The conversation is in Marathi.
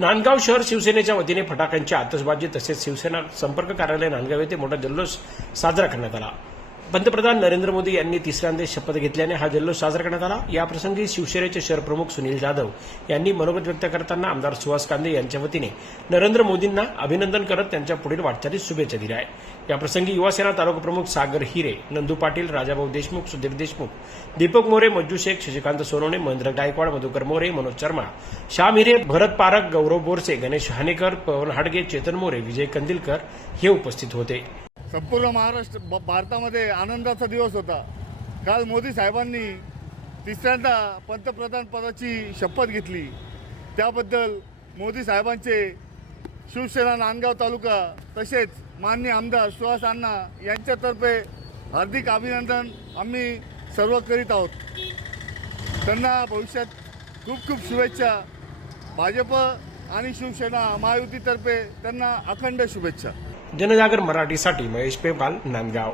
नांदगाव शहर शिवसेनेच्या वतीने फटाक्यांची आतषबाजी तसेच शिवसेना संपर्क कार्यालय नांदगाव येथे मोठा जल्लोष साजरा करण्यात आला. पंतप्रधान नरेंद्र मोदी यांनी तिसऱ्यांदा शपथ घेतल्याने हा जल्लोष साजरा करण्यात आला. याप्रसंगी शिवसेनेचे शहर प्रमुख सुनील जाधव यांनी मनोगत व्यक्त करताना आमदार सुहास कांदे यांच्या वतीने नरेंद्र मोदींना अभिनंदन करत त्यांच्या पुढील वाटचालीस शुभेच्छा दिल्या आहेत. याप्रसंगी युवासेना तालुका प्रमुख सागर हिरे नंदू पाटील राजाभाऊ देशमुख सुधीर देशमुख दीपक मोरे मज्जू शेख शशिकांत सोनवणे महेंद्र गायकवाड मधुकर मोरे मनोज शर्मा श्याम हिरे भरत पारक गौरव बोरसे गणेश हानेकर पवन हाडगे चेतन मोरे विजय कंदिलकर हे उपस्थित होते. संपूर्ण महाराष्ट्र ब- भारतामध्ये आनंदाचा दिवस होता. काल मोदी साहेबांनी तिसऱ्यांदा पंतप्रधान पदाची शपथ घेतली. त्याबद्दल मोदी साहेबांचे शिवसेना नांदगाव तालुका तसेच मान्य आमदार सुहास अण्णा यांच्यातर्फे हार्दिक अभिनंदन आम्ही सर्व करीत आहोत. त्यांना भविष्यात खूप खूप शुभेच्छा. भाजप आणि शिवसेना महायुतीतर्फे त्यांना अखंड शुभेच्छा. जनजागर मराठीसाठी महेश पेपाल नांदगाव.